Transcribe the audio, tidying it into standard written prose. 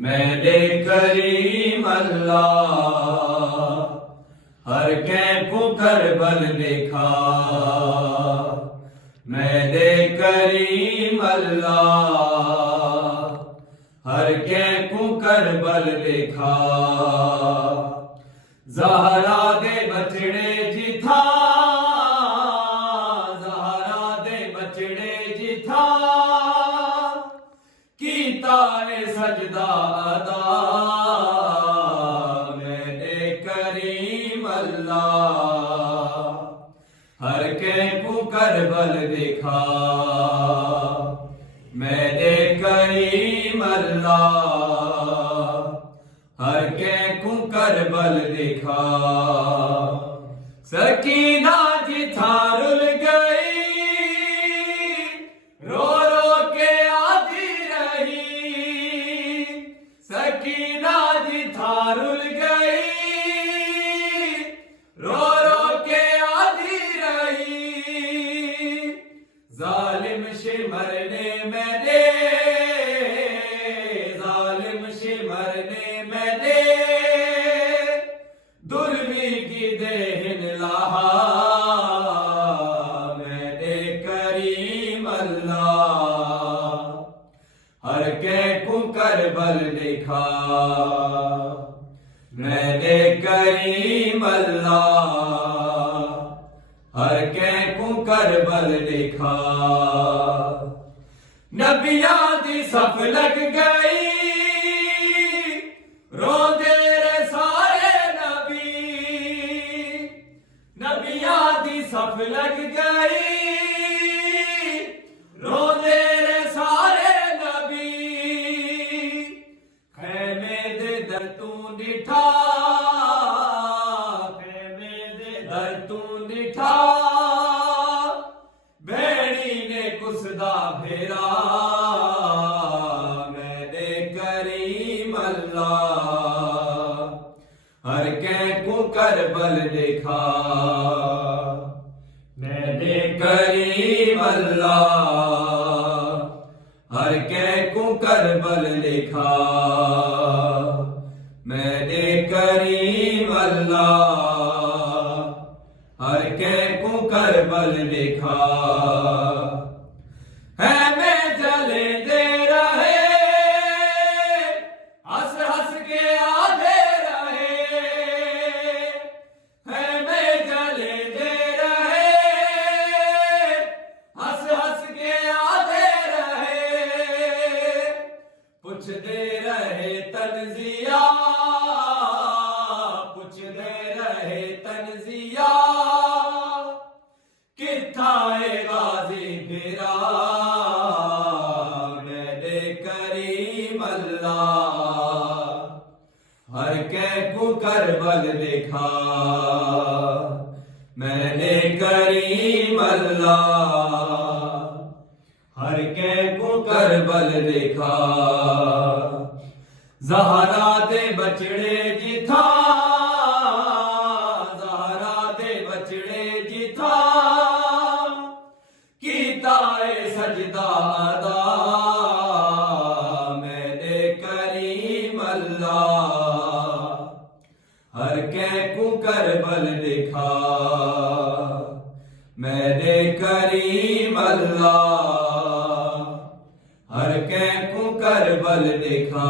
मैंने करीम अल्लाह हर कैंपू करबल देखा। मैंने करीम अल्लाह हर कैंपू करबल देखा। ज़हरा दे बचड़े जिथा, ज़हरा दे बचड़े जिथा कीता है सजदा अदा। मैंने करीम अल्लाह हर कैंपू करबल देखा। मैंने करीम अल्लाह हर कैंपू करबल देखा। सकीना जिथा रुल गई, रो रो के आधी रही। सकीना जिथा रुल गई, रो रो के आधी रही। जालिम शिमर ने मैंने, जालिम शिमर ने मैंने दुर्वी की देहन लाहा। मैंने करीम अल्लाह हर कैंपू करबल देखा। मैंने करीम अल्लाह हर कैंपू करबल देखा। नबियां दी सफ लग गई, रोंदे रे सारे नबी। नबियां दी सफ लग गई, रोंदे रे सारे नबी। खैमे दे दर तू निठा, खैमे दे दर तू निठा भेड़ी ने कुसदा भेरा। मैंने करीम अल्लाह हर कैंपू करबल देखा। मैंने करीम अल्लाह हर कैंपू करबल देखा। मैंने करीम अल्लाह हर कैंपू करबल देखा। है मैं जले दे रहे, हंस हंस के आधे रहे। है मैं जले दे रहे, हंस हंस के आधे रहे। पुछदे रहे तनजिया, पुछदे रहे तनजिया किथा है गाजी फिरा। मैंने करीम अल्लाह हर कैंपू करबल देखा। मैंने करीम अल्लाह हर कैंपू करबल देखा। ज़हरा दे बचड़े जिथा, ज़हरा दे बचड़े जिथा कीता है सजदा अदा। मैंने करीम अल्लाह हर कैंपू करबल देखा। मैंने करीम अल्लाह हर कैंपू करबल देखा।